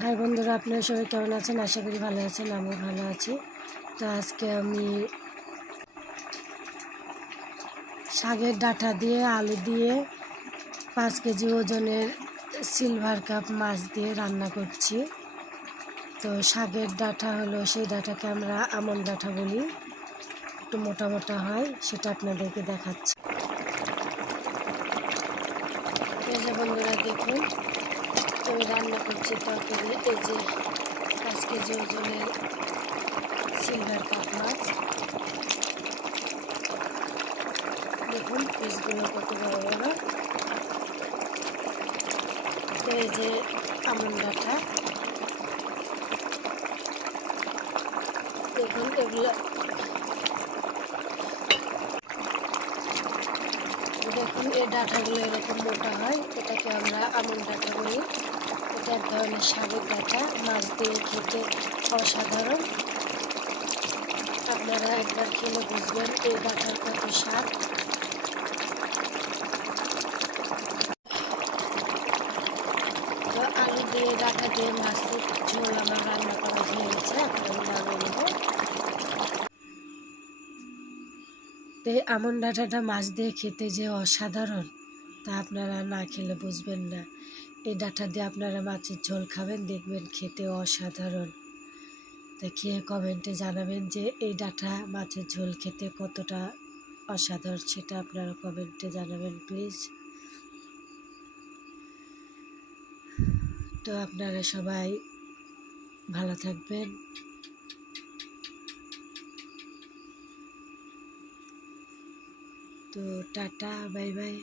High বন্ধুরা, আপনারা সবাই কেমন আছেন? আশা করি ভালো আছেন, আমিও ভালো আছি। তো আজকে আমি শাকের ডাঁটা দিয়ে আলু দিয়ে 5 কেজি ওজনের সিলভার কাপ মাছ দিয়ে রান্না করছি। তো শাকের ডাঁটা হলো সেই ডাঁটাকে আমরা আমন ডাঁটা বলি, একটু মোটা মোটা হয়, সেটা আপনাদেরকে দেখাচ্ছি। এই যে বন্ধুরা দেখুন, আমি রান্না করছি তরকারি। এই যে 5 কেজি ওজনের সিলভার কাপ মাছ, দেখুন পিসগুলো কত বড় বড়। এই যে আমন ডাঁটা, দেখুন এগুলো, দেখুন এই ডাঁটাগুলো এরকম মোটা হয়, এটাকে আমরা আমন ডাঁটা বলি। এটা এক ধরনের শাকের ডাঁটা, মাছ দিয়ে খেতে অসাধারণ। আপনারা একবার খেলে বুঝবেন এই ডাঁটার কত স্বাদ। তো আলু দিয়ে ডাঁটা দিয়ে মাছের ঝোল আমার রান্না করা হয়ে গেছে, এখন আমি নামিয়ে নেব। তো এই আমন ডাঁটাটা মাছ দিয়ে খেতে যে অসাধারণ, তা আপনারা না খেলে বুঝবেন না। এই ডাঁটা দিয়ে আপনারা মাছের ঝোল খাবেন, দেখবেন খেতে অসাধারণ। তা খেয়ে কমেন্টে জানাবেন যে এই ডাঁটা মাছের ঝোল খেতে কতটা অসাধারণ, সেটা আপনারা কমেন্টে জানাবেন প্লিজ। তো আপনারা সবাই ভালো থাকবেন। তো টাটা, বাই বাই।